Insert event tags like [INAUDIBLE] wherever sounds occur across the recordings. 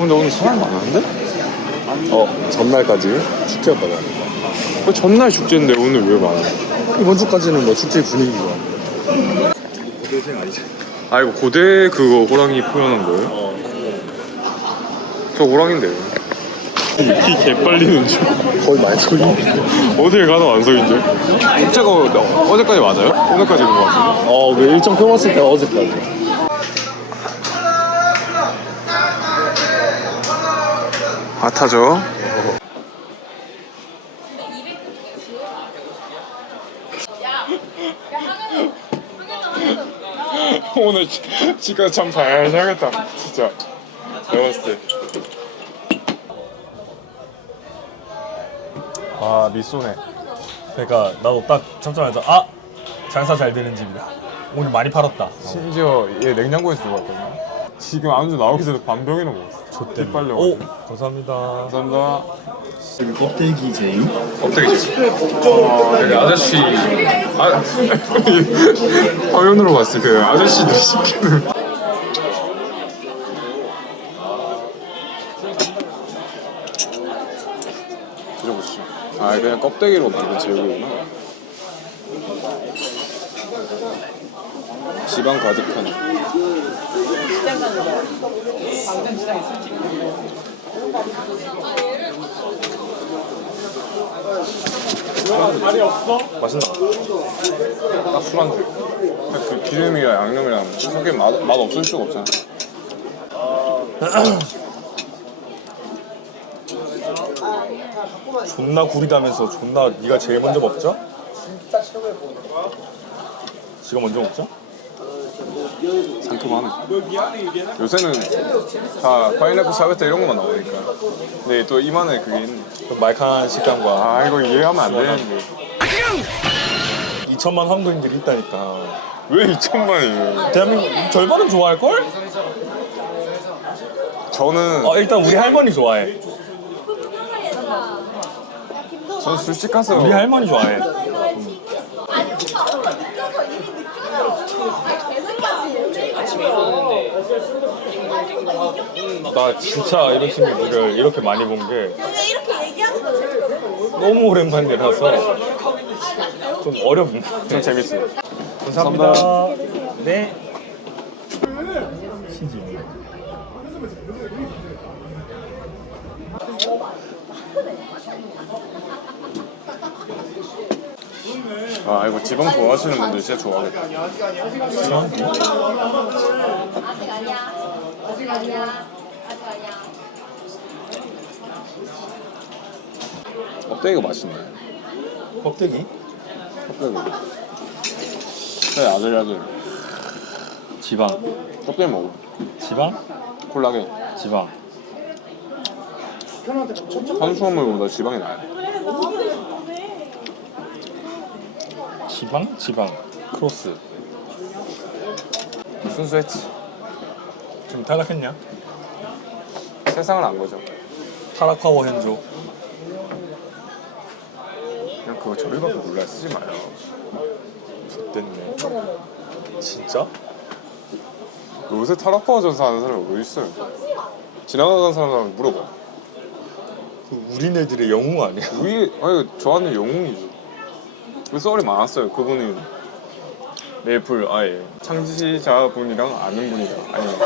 근데 오늘 사람 많은데? 어 전날까지 축제였다고 왜 전날 축제인데 오늘 왜 많아? 이번 주까지는 뭐 축제 분위기가 아 이거 고대 그거 호랑이 표현한 거예요? 어. 저 호랑인데 키 개빨리는 중 거의 만석이 어딜 가나 완성인데 축제가 어- 어제까지 맞아요? 오늘까지 있는 거 같은데 어그 일정 끊었을 때 어제까지 핫하죠? [LAUGHS] 오늘 지가 참잘 해야겠다 진짜. 내가 봤을 때. 아 미소네. 그러니까 나도 딱 참자마자 아! 장사 잘 되는 집이다. 오늘 많이 팔았다. 심지어 얘 냉장고에서 들어갔거든요. 지금 안주 나오기 전에 반 병이나 먹었어 좆대네 빨려 오 감사합니다. 감사합니다. 껍데기 제육 껍데기지 아, 여기 아저씨. 아, [LAUGHS] 화면으로 봤을 때그 아저씨들 시키는. 드셔보시죠. 아 그냥 껍데기로 만든 제육이구나. 지방 가득한 맛있나? 딱 술안주 그 기름이랑 양념이랑 섞이면 맛, 맛 없을 수가 없잖아 [CLEARS THROAT] 존나 구리다면서 존나 네가 제일 먼저 먹자? 지가 먼저 먹자? 상큼하네. 요새는 다 파인애플 샤베트 이런 것만 나오니까. 근데 또 이만의 그게 있네 그 말캉한 식감과 아 이거 이해하면 안 되는데 2천만 한국인들이 있다니까. 왜 2천만이에요 대한민국 절반은 좋아할걸? 저는 어 일단 우리 할머니 좋아해. 전 술집 가서 우리 할머니 좋아해 나 진짜 이런 친구들을 이렇게 많이 본게 이렇게 얘기하는 거 재밌거든. 너무 오랜만이라서 좀 어렵네. 좀 재밌어요 감사합니다. 네 아 이거 지방 좋아하시는 분들 진짜 좋아하겠다 아직 아니야. 아직 아니야. 아직 아니야. 껍데기가 맛있네 껍데기? 껍데기 네 아들아들 지방 껍데기 먹어 지방? 콜라겐 지방 탄수화물보다 지방이 나아요 지방? 지방. 크로스. 순수했지? 좀 탈락했냐? 세상을 안 거죠. 타락하고 현조. 그냥 그거 갖고 몰라. 쓰지 마요. 됐네. 진짜? 요새 타락파워 전사 하는 사람이 어디 있어요? 지나가는 사람한테 물어봐. 그 우리네들의 영웅 아니야? 우리 아니 저한테 영웅이지. 그 썰이 많았어요. 그분이 메이플 아예. 창시자분이랑 아는 분이다 아니면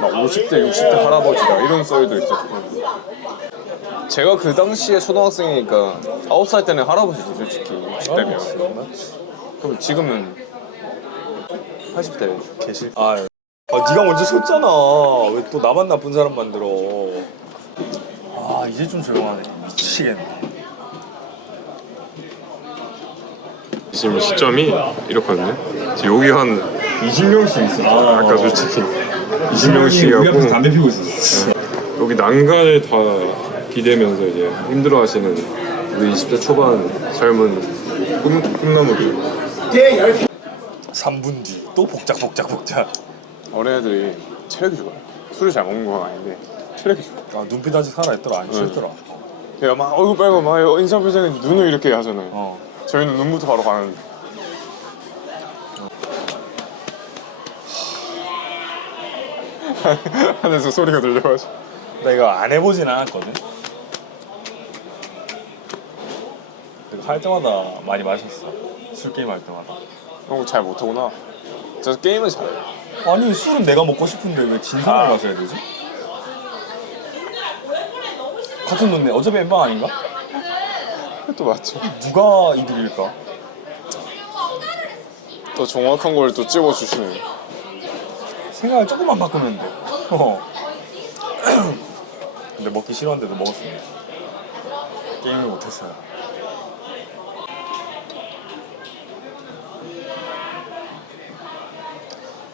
막 50대 60대 할아버지다 이런 썰도 있었고. 제가 그 당시에 초등학생이니까 9살 때는 할아버지죠 솔직히. 60대면. 그럼 지금은 80대 개실 아, 아 네가 먼저 섰잖아. 왜 또 나만 나쁜 사람 만들어? 아 이제 좀 조용하네. 미치겠네 지금 시점이 이렇거든요. 지금 여기 한 20명씩 있어. 아, 아까 솔직히 20명씩이었고. 담배 피우고 있었어 여기 난간을 다 기대면서 이제 힘들어하시는 우리 20대 초반 젊은 꿈, 꿈나무들. 3분 뒤. 또 복작 복작 복작. 어린애들이 체력이 좋아요. 술을 잘 먹는 건 아닌데 체력이 좋아. 아 눈빛 아직 살아있더라. 안 취했더라. 걔가 막 얼굴 빨고 막 인사 표정에 눈을 이렇게 하잖아요. 어 저희는 눈부터 바로 가는데. [LAUGHS] 하늘에서 소리가 들려가지고 나 이거 안 해보진 않았거든. 이거 할 때마다 많이 마셨어. 술 게임 할 때마다. 거잘 못하구나. 저 게임은 잘해. 아니 술은 내가 먹고 싶은데 왜 진상을 마셔야 되지? 같은 돈네 어차피 엠방 아닌가? 그것도 맞죠. 누가 이득일까? 또 정확한 걸 또 찝어주시네. 생각을 조금만 바꾸면 돼. 어. [CLEARS THROAT] 근데 먹기 싫었는데도 먹었습니다. 게임을 못했어요.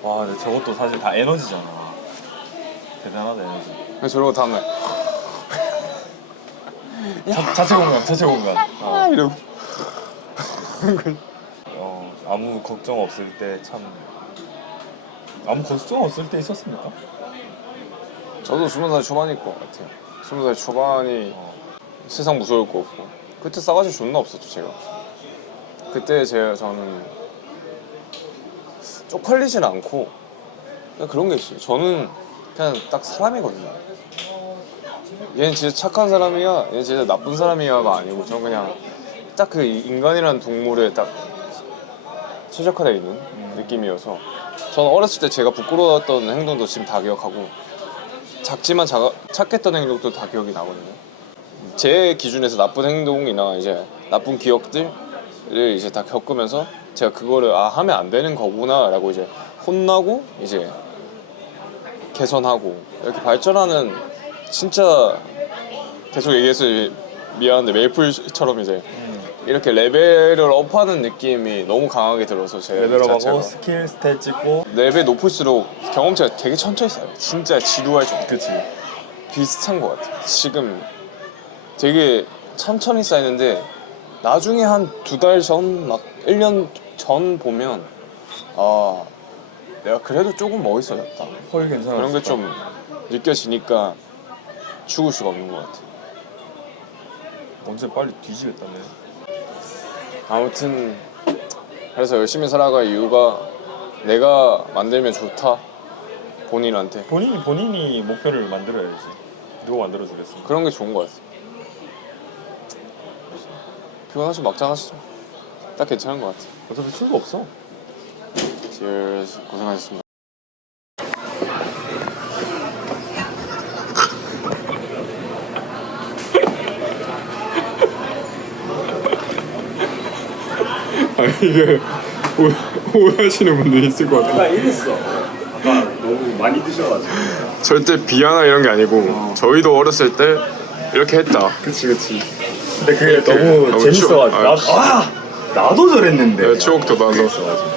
와, 근데 저것도 사실 다 에너지잖아. 대단하다 에너지. 그래서 저러고 다음날 자, 자체 공간, 자체 공간. 어. 아 이러고 어, 아무 걱정 없을 때 참 아무 걱정 없을 때 있었습니까? 저도 스무 살 초반일 것 같아요. 스무 살 초반이 어. 세상 무서울 것 같고 그때 싸가지 존나 없었죠 제가. 그때 제가 저는 쪽팔리진 않고 그냥 그런 게 있어요. 저는 그냥 딱 사람이거든요. 얘는 진짜 착한 사람이야, 얘는 진짜 나쁜 사람이야가 아니고 저는 그냥 딱 그 인간이라는 동물에 딱 최적화되어 있는 느낌이어서 저는 어렸을 때 제가 부끄러웠던 행동도 지금 다 기억하고 작지만 작, 착했던 행동도 다 기억이 나거든요. 제 기준에서 나쁜 행동이나 이제 나쁜 기억들을 이제 다 겪으면서 제가 그거를 아 하면 안 되는 거구나 라고 이제 혼나고 이제 개선하고 이렇게 발전하는 진짜 계속 얘기해서 미안한데 메이플처럼 이제 이렇게 레벨을 업하는 느낌이 너무 강하게 들어서 제 레벨업하고 자체가. 스킬 스탯 찍고 레벨 높을수록 경험치가 되게 천천히 쌓여 요. 진짜 지루할 정도. 그치 비슷한 것 같아요. 지금 되게 천천히 쌓이는데 나중에 한 두 달 전, 막 1년 전 보면 아 내가 그래도 조금 멋있어졌다. 헐 괜찮아 그런 게 좀 느껴지니까 죽을 수가 없는 것 같아요. 언제 빨리 뒤지겠다네 아무튼 그래서 열심히 살아갈 이유가 내가 만들면 좋다 본인한테 본인이 본인이 목표를 만들어야지 누가 만들어 주겠어 그런 게 좋은 것 같아요. 피곤하시면 막장 하시죠. 딱 괜찮은 것 같아요. 어차피 술도 없어 Cheers. 고생하셨습니다. 이게 오해하시는 분들이 있을 것 같아요. 나 이랬어 아까 너무 많이 드셔가지고 절대 비하나 이런 게 아니고 저희도 어렸을 때 이렇게 했다. 그치 그치 근데 그게 너무 너무 재밌어가지고. 재밌어가지고 나- 아, 나도 저랬는데 네, 추억 돋아서. 그랬어가지고.